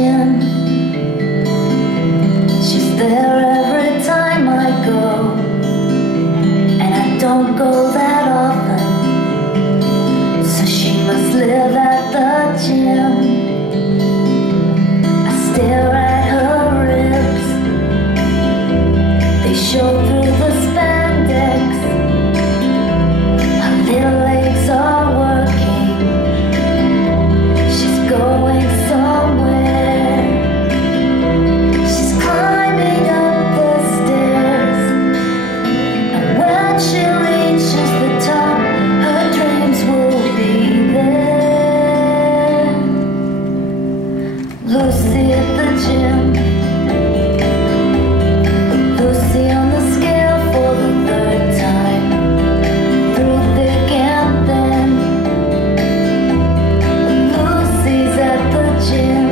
gym. She's there every time I go, and I don't go that often, so she must live at the gym. I stare at her ribs, they show through the spandex. Her little legs are working, she's going somewhere. She's climbing up the stairs, and when she reaches the top, her dreams will be there. Lucy at the gym, Lucy on the scale for the third time, through thick and thin. Lucy's at the gym,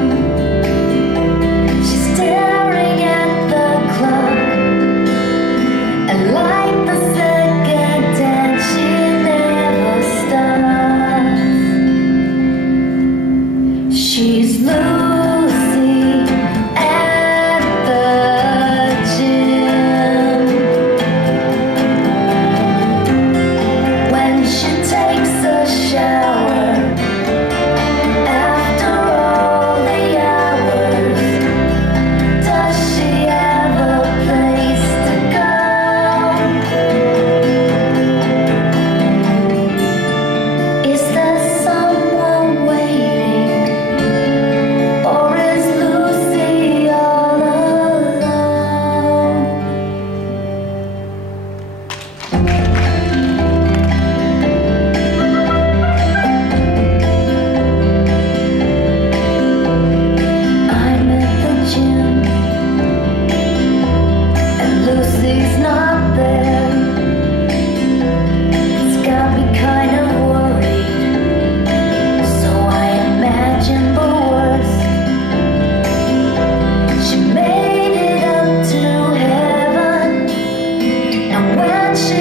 she's staring at the clock, and like the second dance, she never stops. She's Lucy at the gym. When she takes a shower, after all the hours, does she have a place to go? Is there someone waiting, or is Lucy all alone? I'm at the gym, and Lucy's not there. It's got me kind of worried, so I imagine the worst. She made it up to heaven, and when she